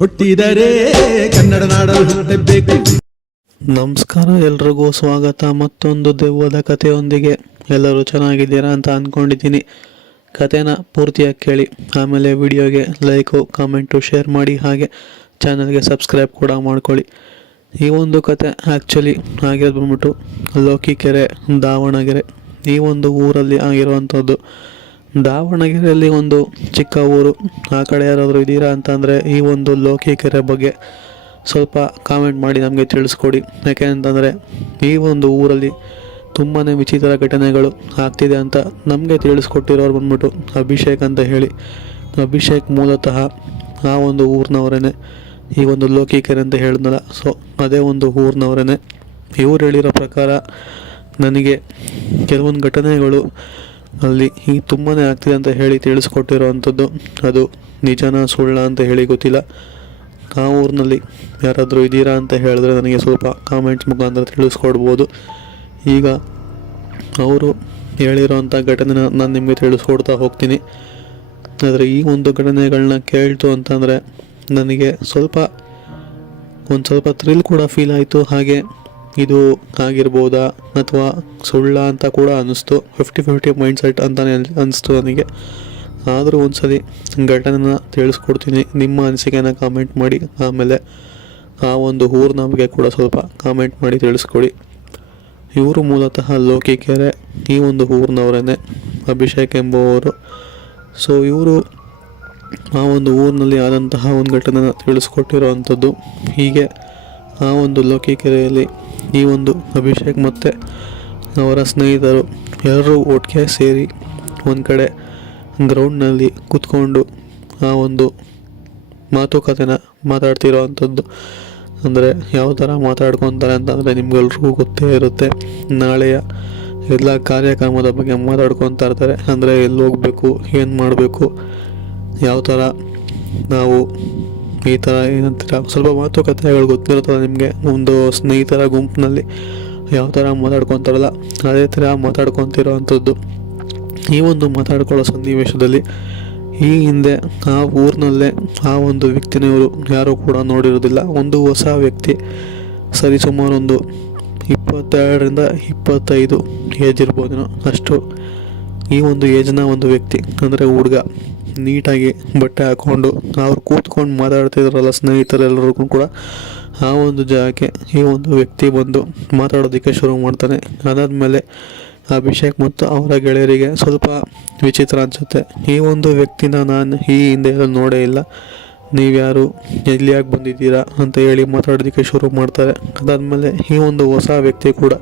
ಹುಟ್ಟಿದರೆ ಕನ್ನಡ ನಾಡಲು ಹುಟ್ಟಬೇಕು. ನಮಸ್ಕಾರ, ಎಲ್ರಿಗೂ ಸ್ವಾಗತ ಮತ್ತೊಂದು ದೆವ್ವದ ಕಥೆಯೊಂದಿಗೆ. ಎಲ್ಲರೂ ಚೆನ್ನಾಗಿದ್ದೀರಾ ಅಂತ ಅಂದ್ಕೊಂಡಿದ್ದೀನಿ. ಕಥೆನ ಪೂರ್ತಿಯಾಗಿ ಕೇಳಿ, ಆಮೇಲೆ ವಿಡಿಯೋಗೆ ಲೈಕು, ಕಮೆಂಟು, ಶೇರ್ ಮಾಡಿ, ಹಾಗೆ ಚಾನಲ್ಗೆ ಸಬ್ಸ್ಕ್ರೈಬ್ ಕೂಡ ಮಾಡ್ಕೊಳ್ಳಿ. ಈ ಒಂದು ಕತೆ ಆ್ಯಕ್ಚುಲಿ ಆಗಿರೋದು ಬಂದ್ಬಿಟ್ಟು ಲೋಕಿಕೆರೆ, ದಾವಣಗೆರೆ. ಈ ಒಂದು ಊರಲ್ಲಿ ಆಗಿರುವಂಥದ್ದು. ದಾವಣಗೆರೆಯಲ್ಲಿ ಒಂದು ಚಿಕ್ಕ ಊರು. ಆ ಕಡೆ ಯಾರಾದರೂ ಇದ್ದೀರಾ ಅಂತಂದರೆ ಈ ಒಂದು ಲೋಕಿಕೆರೆ ಬಗ್ಗೆ ಸ್ವಲ್ಪ ಕಾಮೆಂಟ್ ಮಾಡಿ ನಮಗೆ ತಿಳಿಸ್ಕೊಡಿ. ಯಾಕೆಂತಂದರೆ ಈ ಒಂದು ಊರಲ್ಲಿ ತುಂಬಾ ವಿಚಿತ್ರ ಘಟನೆಗಳು ಆಗ್ತಿದೆ ಅಂತ ನಮಗೆ ತಿಳಿಸ್ಕೊಟ್ಟಿರೋರು ಬಂದ್ಬಿಟ್ಟು ಅಭಿಷೇಕ್ ಅಂತ ಹೇಳಿ. ಅಭಿಷೇಕ್ ಮೂಲತಃ ಆ ಒಂದು ಊರಿನವರೇ, ಈ ಒಂದು ಲೋಕಿಕೆರೆ ಅಂತ ಹೇಳಿದ್ನಲ್ಲ, ಸೊ ಅದೇ ಒಂದು ಊರಿನವರೇ. ಇವ್ರು ಹೇಳಿರೋ ಪ್ರಕಾರ ನನಗೆ ಕೆಲವೊಂದು ಘಟನೆಗಳು ಅಲ್ಲಿ ಈಗ ತುಂಬಾ ಆಗ್ತಿದೆ ಅಂತ ಹೇಳಿ ತಿಳಿಸ್ಕೊಟ್ಟಿರೋ ಅಂಥದ್ದು. ಅದು ನಿಜನ ಸುಳ್ಳ ಅಂತ ಹೇಳಿ ಗೊತ್ತಿಲ್ಲ. ಆ ಊರಿನಲ್ಲಿ ಯಾರಾದರೂ ಇದ್ದೀರಾ ಅಂತ ಹೇಳಿದ್ರೆ ನನಗೆ ಸ್ವಲ್ಪ ಕಾಮೆಂಟ್ಸ್ ಮುಖಾಂತರ ತಿಳಿಸ್ಕೊಡ್ಬೋದು. ಈಗ ಅವರು ಹೇಳಿರೋಂಥ ಘಟನೆನ ನಾನು ನಿಮಗೆ ತಿಳಿಸ್ಕೊಡ್ತಾ ಹೋಗ್ತೀನಿ. ಆದರೆ ಈ ಒಂದು ಘಟನೆಗಳನ್ನ ಕೇಳ್ತು ಅಂತಂದರೆ ನನಗೆ ಒಂದು ಸ್ವಲ್ಪ ಥ್ರಿಲ್ ಕೂಡ ಫೀಲ್ ಆಯಿತು. ಹಾಗೆ ಇದು ಆಗಿರ್ಬೋದಾ ಅಥವಾ ಸುಳ್ಳ ಅಂತ ಕೂಡ ಅನ್ನಿಸ್ತು. 50-50 ಮೈಂಡ್ ಸೆಟ್ ಅಂತಲೇ ಅನ್ನಿಸ್ತು ನನಗೆ. ಆದರೂ ಒಂದ್ಸಲಿ ಘಟನೆನ ತಿಳಿಸ್ಕೊಡ್ತೀನಿ. ನಿಮ್ಮ ಅನಿಸಿಕೆನ ಕಾಮೆಂಟ್ ಮಾಡಿ, ಆಮೇಲೆ ಆ ಒಂದು ಊರಿನ ಬಗ್ಗೆ ಕೂಡ ಸ್ವಲ್ಪ ಕಾಮೆಂಟ್ ಮಾಡಿ ತಿಳಿಸ್ಕೊಡಿ. ಇವರು ಮೂಲತಃ ಲೋಕಿಕೆರೆ, ಈ ಒಂದು ಊರಿನವರೇ, ಅಭಿಷೇಕ್ ಎಂಬುವವರು. ಸೊ ಇವರು ಆ ಒಂದು ಊರಿನಲ್ಲಿ ಆದಂತಹ ಒಂದು ಘಟನೆನ ತಿಳಿಸ್ಕೊಟ್ಟಿರೋ ಅಂಥದ್ದು. ಹೀಗೆ ಆ ಒಂದು ಲೋಕಿಕೆರೆಯಲ್ಲಿ ಈ ಒಂದು ಅಭಿಷೇಕ್ ಮತ್ತು ಅವರ ಸ್ನೇಹಿತರು ಎಲ್ಲರೂ ಒಟ್ಟಿಗೆ ಸೇರಿ ಒಂದು ಕಡೆ ಗ್ರೌಂಡ್ನಲ್ಲಿ ಕೂತ್ಕೊಂಡು ಆ ಒಂದು ಮಾತುಕತೆನ ಮಾತಾಡ್ತಿರೋ ಅಂಥದ್ದು. ಅಂದರೆ ಯಾವ ಥರ ಮಾತಾಡ್ಕೊತಾರೆ ಅಂತಂದರೆ ನಿಮ್ಗೆಲ್ರಿಗೂ ಗೊತ್ತೇ ಇರುತ್ತೆ. ನಾಳೆಯ ಎಲ್ಲ ಕಾರ್ಯಕ್ರಮದ ಬಗ್ಗೆ ಮಾತಾಡ್ಕೊತಾ ಇರ್ತಾರೆ. ಅಂದರೆ ಎಲ್ಲಿ ಹೋಗಬೇಕು, ಏನು ಮಾಡಬೇಕು, ಯಾವ ಥರ ನಾವು ಈ ಥರ ಏನಂತೀರ, ಸ್ವಲ್ಪ ಮಾತುಕತೆಗಳು ಗೊತ್ತಿರುತ್ತಲ್ಲ ನಿಮಗೆ. ಒಂದು ಸ್ನೇಹಿತರ ಗುಂಪಿನಲ್ಲಿ ಯಾವ ಥರ ಮಾತಾಡ್ಕೊತಾರಲ್ಲ, ಅದೇ ಥರ ಮಾತಾಡ್ಕೊತಿರೋ ಅಂಥದ್ದು. ಈ ಒಂದು ಮಾತಾಡ್ಕೊಳ್ಳೋ ಸನ್ನಿವೇಶದಲ್ಲಿ ಈ ಹಿಂದೆ ಆ ಊರಿನಲ್ಲೇ ಆ ಒಂದು ವ್ಯಕ್ತಿನ ಇವರು ಯಾರೂ ಕೂಡ ನೋಡಿರೋದಿಲ್ಲ. ಒಂದು ಹೊಸ ವ್ಯಕ್ತಿ, ಸರಿಸುಮಾರು ಒಂದು 22-25 ಏಜ್ ಇರ್ಬೋದೇನೋ ಅಷ್ಟು. ಈ ಒಂದು ಏಜ್ನ ಒಂದು ವ್ಯಕ್ತಿ, ಅಂದರೆ ಹುಡುಗ, ನೀಟಾಗಿ ಬಟ್ಟೆ ಹಾಕ್ಕೊಂಡು ಅವ್ರು ಕೂತ್ಕೊಂಡು ಮಾತಾಡ್ತಿದ್ರಲ್ಲ ಸ್ನೇಹಿತರೆಲ್ಲರಿಗೂ ಕೂಡ, ಆ ಒಂದು ಜಾಗಕ್ಕೆ ಈ ಒಂದು ವ್ಯಕ್ತಿ ಬಂದು ಮಾತಾಡೋದಕ್ಕೆ ಶುರು ಮಾಡ್ತಾನೆ. ಅದಾದಮೇಲೆ ಅಭಿಷೇಕ್ ಮತ್ತು ಅವರ ಗೆಳೆಯರಿಗೆ ಸ್ವಲ್ಪ ವಿಚಿತ್ರ ಅನಿಸುತ್ತೆ. ಈ ಒಂದು ವ್ಯಕ್ತಿನ ನಾನು ಈ ಹಿಂದೆ ನೋಡೇ ಇಲ್ಲ, ನೀವ್ಯಾರು, ಎಲ್ಲಿ ಯಾಕೆ ಬಂದಿದ್ದೀರಾ ಅಂತ ಹೇಳಿ ಮಾತಾಡೋದಕ್ಕೆ ಶುರು ಮಾಡ್ತಾರೆ. ಅದಾದಮೇಲೆ ಈ ಒಂದು ಹೊಸ ವ್ಯಕ್ತಿ ಕೂಡ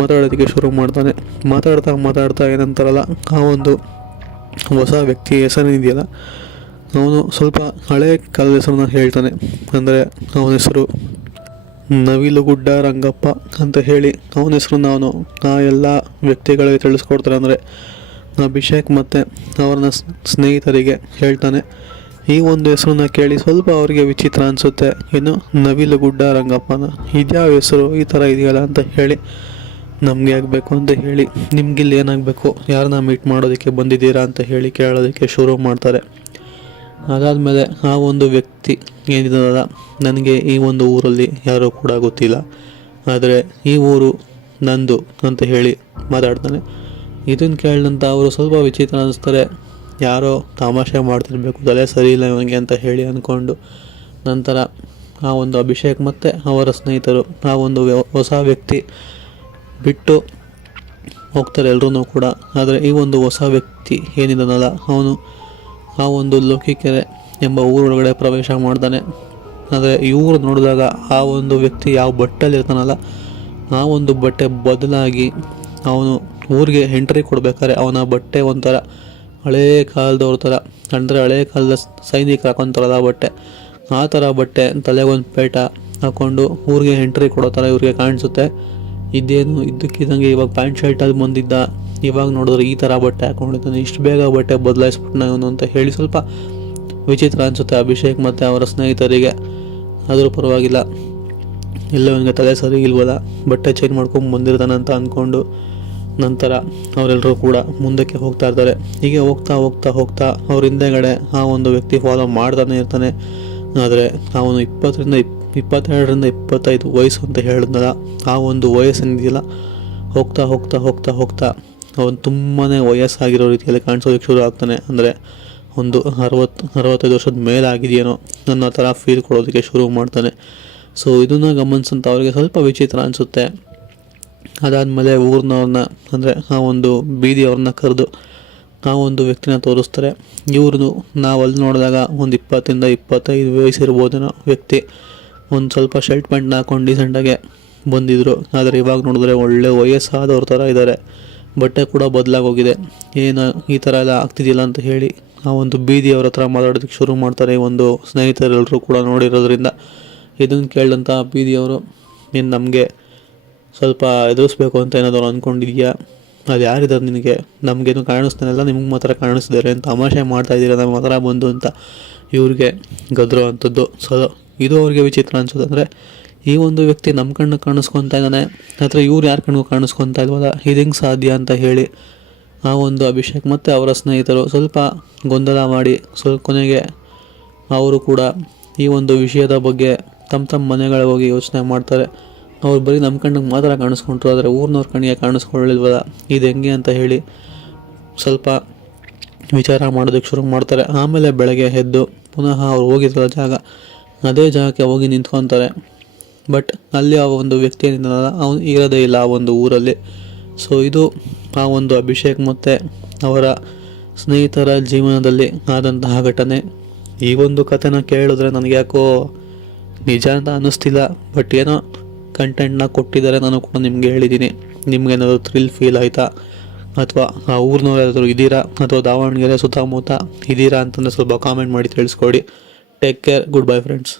ಮಾತಾಡೋದಕ್ಕೆ ಶುರು ಮಾಡ್ತಾನೆ. ಮಾತಾಡ್ತಾ ಏನಂತಾರಲ್ಲ, ಆ ಒಂದು ಹೊಸ ವ್ಯಕ್ತಿ ಹೆಸರೇನಿದೆಯಲ್ಲ, ಅವನು ಸ್ವಲ್ಪ ಹಳೆ ಕಾಲದ ಹೆಸರನ್ನ ಹೇಳ್ತಾನೆ. ಅಂದರೆ ಅವನ ಹೆಸರು ನವಿಲುಗುಡ್ಡ ರಂಗಪ್ಪ ಅಂತ ಹೇಳಿ ಅವನ ಹೆಸರನ್ನ ಅವನು ಆ ಎಲ್ಲ ವ್ಯಕ್ತಿಗಳಿಗೆ ತಿಳಿಸ್ಕೊಡ್ತಾರೆ. ಅಂದರೆ ಅಭಿಷೇಕ್ ಮತ್ತು ಅವರ ಸ್ನೇಹಿತರಿಗೆ ಹೇಳ್ತಾನೆ. ಈ ಒಂದು ಹೆಸರನ್ನ ಕೇಳಿ ಸ್ವಲ್ಪ ಅವರಿಗೆ ವಿಚಿತ್ರ ಅನಿಸುತ್ತೆ. ಏನು, ನವಿಲುಗುಡ್ಡ ರಂಗಪ್ಪನ, ಇದ್ಯಾವ ಹೆಸರು, ಈ ಥರ ಇದೆಯಲ್ಲ ಅಂತ ಹೇಳಿ, ನಮಗೆ ಆಗಬೇಕು ಅಂತ ಹೇಳಿ, ನಿಮಗಿಲ್ಲಿ ಏನಾಗಬೇಕು, ಯಾರನ್ನ ಮೀಟ್ ಮಾಡೋದಕ್ಕೆ ಬಂದಿದ್ದೀರಾ ಅಂತ ಹೇಳಿ ಕೇಳೋದಕ್ಕೆ ಶುರು ಮಾಡ್ತಾರೆ. ಅದಾದಮೇಲೆ ಆ ಒಂದು ವ್ಯಕ್ತಿ ಏನಿದಲ್ಲ, ನನಗೆ ಈ ಒಂದು ಊರಲ್ಲಿ ಯಾರೂ ಕೂಡ ಗೊತ್ತಿಲ್ಲ, ಆದರೆ ಈ ಊರು ನಂದು ಅಂತ ಹೇಳಿ ಮಾತಾಡ್ತಾನೆ. ಇದನ್ನು ಕೇಳಿದಂಥ ಅವರು ಸ್ವಲ್ಪ ವಿಚಿತ್ರ ಅನ್ನಿಸ್ತಾರೆ. ಯಾರೋ ತಮಾಷೆ ಮಾಡ್ತಿರ್ಬೇಕು, ತಲೆ ಸರಿ ಇಲ್ಲ ಇವನಿಗೆ ಅಂತ ಹೇಳಿ ಅಂದ್ಕೊಂಡು ನಂತರ ಆ ಒಂದು ಅಭಿಷೇಕ್ ಮತ್ತು ಅವರ ಸ್ನೇಹಿತರು ಆ ಒಂದು ಹೊಸ ವ್ಯಕ್ತಿ ಬಿಟ್ಟು ಹೋಗ್ತಾರೆ ಎಲ್ಲರೂ ಕೂಡ. ಆದರೆ ಈ ಒಂದು ಹೊಸ ವ್ಯಕ್ತಿ ಏನಿದಾನಲ್ಲ, ಅವನು ಆ ಒಂದು ಲೋಕಿಕೆರೆ ಎಂಬ ಊರೊಳಗಡೆ ಪ್ರವೇಶ ಮಾಡ್ತಾನೆ. ಆದರೆ ಇವರು ನೋಡಿದಾಗ ಆ ಒಂದು ವ್ಯಕ್ತಿ ಯಾವ ಬಟ್ಟೆಯಲ್ಲಿ ಇರ್ತಾನಲ್ಲ, ಆ ಒಂದು ಬಟ್ಟೆ ಬದಲಾಗಿ ಅವನು ಊರಿಗೆ ಎಂಟ್ರಿ ಕೊಡ್ಬೇಕಾದ್ರೆ ಅವನ ಬಟ್ಟೆ ಒಂಥರ ಹಳೇ ಕಾಲದವ್ರ ಥರ, ಅಂದರೆ ಹಳೇ ಕಾಲದ ಸೈನಿಕರು ಹಾಕೊತಾರಲ್ಲ ಆ ಬಟ್ಟೆ, ಆ ಥರ ಬಟ್ಟೆ, ತಲೆಗೊಂದು ಪೇಟ ಹಾಕ್ಕೊಂಡು ಊರಿಗೆ ಎಂಟ್ರಿ ಕೊಡೋ ಥರ ಇವ್ರಿಗೆ ಕಾಣಿಸುತ್ತೆ. ಇದೇನು ಇದ್ದಕ್ಕಿದ್ದಂಗೆ ಇವಾಗ ಪ್ಯಾಂಟ್ ಶರ್ಟಲ್ಲಿ ಬಂದಿದ್ದ, ಇವಾಗ ನೋಡಿದ್ರೆ ಈ ಥರ ಬಟ್ಟೆ ಹಾಕೊಂಡಿದ್ದಾನೆ, ಇಷ್ಟು ಬೇಗ ಬಟ್ಟೆ ಬದಲಾಯಿಸ್ಬಿಟ್ನ ಇವನು ಅಂತ ಹೇಳಿ ಸ್ವಲ್ಪ ವಿಚಿತ್ರ ಅನಿಸುತ್ತೆ ಅಭಿಷೇಕ್ ಮತ್ತು ಅವರ ಸ್ನೇಹಿತರಿಗೆ. ಆದರೂ ಪರವಾಗಿಲ್ಲ, ಎಲ್ಲ ಇವನಿಗೆ ತಲೆ ಸರಿ ಇಲ್ವಲ್ಲ, ಬಟ್ಟೆ ಚೇಂಜ್ ಮಾಡ್ಕೊಂಡು ಬಂದಿರ್ತಾನೆ ಅಂತ ಅಂದ್ಕೊಂಡು ನಂತರ ಅವರೆಲ್ಲರೂ ಕೂಡ ಮುಂದಕ್ಕೆ ಹೋಗ್ತಾ ಇರ್ತಾರೆ. ಹೀಗೆ ಹೋಗ್ತಾ ಅವ್ರ ಹಿಂದೆಗಡೆ ಆ ಒಂದು ವ್ಯಕ್ತಿ ಫಾಲೋ ಮಾಡ್ತಾನೆ ಇರ್ತಾನೆ. ಆದರೆ ಅವನು 22ರಿಂದ 25 ವಯಸ್ಸು ಅಂತ ಹೇಳಿದ್ನಲ್ಲ, ಆ ಒಂದು ವಯಸ್ಸೇನಿದೆಯಲ್ಲ ಹೋಗ್ತಾ ಹೋಗ್ತಾ ಹೋಗ್ತಾ ಹೋಗ್ತಾ ಅವನು ತುಂಬಾ ವಯಸ್ಸಾಗಿರೋ ರೀತಿಯಲ್ಲಿ ಕಾಣಿಸೋದಕ್ಕೆ ಶುರು ಆಗ್ತಾನೆ. ಅಂದರೆ ಒಂದು 65 ವರ್ಷದ ಮೇಲಾಗಿದೆಯೇನೋ ಅನ್ನೋ ಥರ ಫೀಲ್ ಕೊಡೋದಕ್ಕೆ ಶುರು ಮಾಡ್ತಾನೆ. ಸೊ ಇದನ್ನು ಗಮನಿಸಂತ ಅವರಿಗೆ ಸ್ವಲ್ಪ ವಿಚಿತ್ರ ಅನಿಸುತ್ತೆ. ಅದಾದಮೇಲೆ ಊರಿನವ್ರನ್ನ, ಅಂದರೆ ಆ ಒಂದು ಬೀದಿಯವ್ರನ್ನ ಕರೆದು ಆ ಒಂದು ವ್ಯಕ್ತಿನ ತೋರಿಸ್ತಾರೆ. ಇವ್ರದ್ದು ನಾವು ಅಲ್ಲಿ ನೋಡಿದಾಗ ಒಂದು 20ರಿಂದ 25 ವಯಸ್ಸಿರ್ಬೋದೇನೋ ವ್ಯಕ್ತಿ. ಒಂದು ಸ್ವಲ್ಪ ಶರ್ಟ್ ಪ್ಯಾಂಟ್ನ ಹಾಕೊಂಡು ಡೀಸೆಂಟಾಗೆ ಬಂದಿದ್ದರು. ಆದರೆ ಇವಾಗ ನೋಡಿದ್ರೆ ಒಳ್ಳೆ ವಯಸ್ಸಾದವ್ರ ಥರ ಇದ್ದಾರೆ. ಬಟ್ಟೆ ಕೂಡ ಬದಲಾಗೋಗಿದೆ. ಏನು ಈ ಥರ ಎಲ್ಲ ಆಗ್ತಿದ್ದಿಲ್ಲ ಅಂತ ಹೇಳಿ ಆ ಒಂದು ಬೀದಿಯವ್ರ ಹತ್ರ ಮಾತಾಡೋದಕ್ಕೆ ಶುರು ಮಾಡ್ತಾರೆ. ಈ ಒಂದು ಸ್ನೇಹಿತರೆಲ್ಲರೂ ಕೂಡ ನೋಡಿರೋದ್ರಿಂದ ಇದನ್ನು ಕೇಳಿದಂಥ ಬೀದಿಯವರು, ನೀನು ನಮಗೆ ಸ್ವಲ್ಪ ಎದುರಿಸ್ಬೇಕು ಅಂತ ಏನಾದರೂ ಅಂದ್ಕೊಂಡಿದ್ಯಾ? ಅದು ಯಾರಿದ್ದಾರೆ ನಿನಗೆ? ನಮಗೇನು ಕಾಣಿಸ್ತಾನೆಲ್ಲ, ನಿಮ್ಗೆ ಮಾತ್ರ ಕಾಣಿಸ್ತಿದ್ದಾರೆ ಅಂತ ತಮಾಷೆ ಮಾಡ್ತಾಯಿದ್ದೀರ ನಮ್ಮ ಹತ್ರ ಬಂದು ಅಂತ ಇವ್ರಿಗೆ ಗದ್ರು ಅಂಥದ್ದು. ಸೊ ಇದು ಅವ್ರಿಗೆ ವಿಚಿತ್ರ ಅನ್ಸೋದು. ಅಂದರೆ ಈ ಒಂದು ವ್ಯಕ್ತಿ ನಮ್ಮ ಕಣ್ಣಿಗೆ ಕಾಣಿಸ್ಕೊತಾ ಇದ್ದಾನೆ, ಅಥವಾ ಇವ್ರು ಯಾರ ಕಣ್ಣಿಗೂ ಕಾಣಿಸ್ಕೊತಾ ಇಲ್ವಲ್ಲ, ಇದು ಹೆಂಗೆ ಸಾಧ್ಯ ಅಂತ ಹೇಳಿ ಆ ಒಂದು ಅಭಿಷೇಕ್ ಮತ್ತು ಅವರ ಸ್ನೇಹಿತರು ಸ್ವಲ್ಪ ಗೊಂದಲ ಮಾಡಿ ಕೊನೆಗೆ ಅವರು ಕೂಡ ಈ ಒಂದು ವಿಷಯದ ಬಗ್ಗೆ ತಮ್ಮ ಮನೆಗಳಿಗೆ ಹೋಗಿ ಯೋಚನೆ ಮಾಡ್ತಾರೆ. ಅವ್ರು ಬರೀ ನಮ್ಮ ಕಣ್ಣಿಗೆ ಮಾತ್ರ ಕಾಣಿಸ್ಕೊಂಡ್ರು, ಆದರೆ ಊರಿನವ್ರ ಕಣ್ಣಿಗೆ ಕಾಣಿಸ್ಕೊಳ್ಳಿಲ್ವಲ್ಲ, ಇದು ಹೆಂಗೆ ಅಂತ ಹೇಳಿ ಸ್ವಲ್ಪ ವಿಚಾರ ಮಾಡೋದಕ್ಕೆ ಶುರು ಮಾಡ್ತಾರೆ. ಆಮೇಲೆ ಬೆಳಗ್ಗೆ ಎದ್ದು ಪುನಃ ಅವ್ರು ಹೋಗಿರೋ ಜಾಗ, ಅದೇ ಜಾಗಕ್ಕೆ ಹೋಗಿ ನಿಂತ್ಕೊತಾರೆ. ಬಟ್ ಅಲ್ಲಿ ಆ ಒಂದು ವ್ಯಕ್ತಿ ಏನಿದ್ದಾನಲ್ಲ ಅವನು ಇರೋದೇ ಇಲ್ಲ ಆ ಒಂದು ಊರಲ್ಲಿ. ಸೊ ಇದು ಆ ಒಂದು ಅಭಿಷೇಕ್ ಮತ್ತು ಅವರ ಸ್ನೇಹಿತರ ಜೀವನದಲ್ಲಿ ಆದಂತಹ ಘಟನೆ. ಈ ಒಂದು ಕಥೆನ ಕೇಳಿದ್ರೆ ನನಗೆ ಯಾಕೋ ನಿಜ ಅಂತ ಅನ್ನಿಸ್ತಿಲ್ಲ, ಬಟ್ ಏನೋ ಕಂಟೆಂಟ್ನ ಕೊಟ್ಟಿದ್ದಾರೆ. ನಾನು ಕೂಡ ನಿಮಗೆ ಹೇಳಿದ್ದೀನಿ. ನಿಮ್ಗೇನಾದರೂ ಥ್ರಿಲ್ ಫೀಲ್ ಆಯಿತಾ, ಅಥವಾ ಆ ಊರಿನವ್ರು ಇದ್ದೀರಾ, ಅಥವಾ ದಾವಣಗೆರೆ ಸುತ್ತಮುತ್ತ ಇದ್ದೀರಾ ಅಂತಂದರೆ ಸ್ವಲ್ಪ ಕಾಮೆಂಟ್ ಮಾಡಿ ತಿಳಿಸ್ಕೊಡಿ. Take care, good bye friends.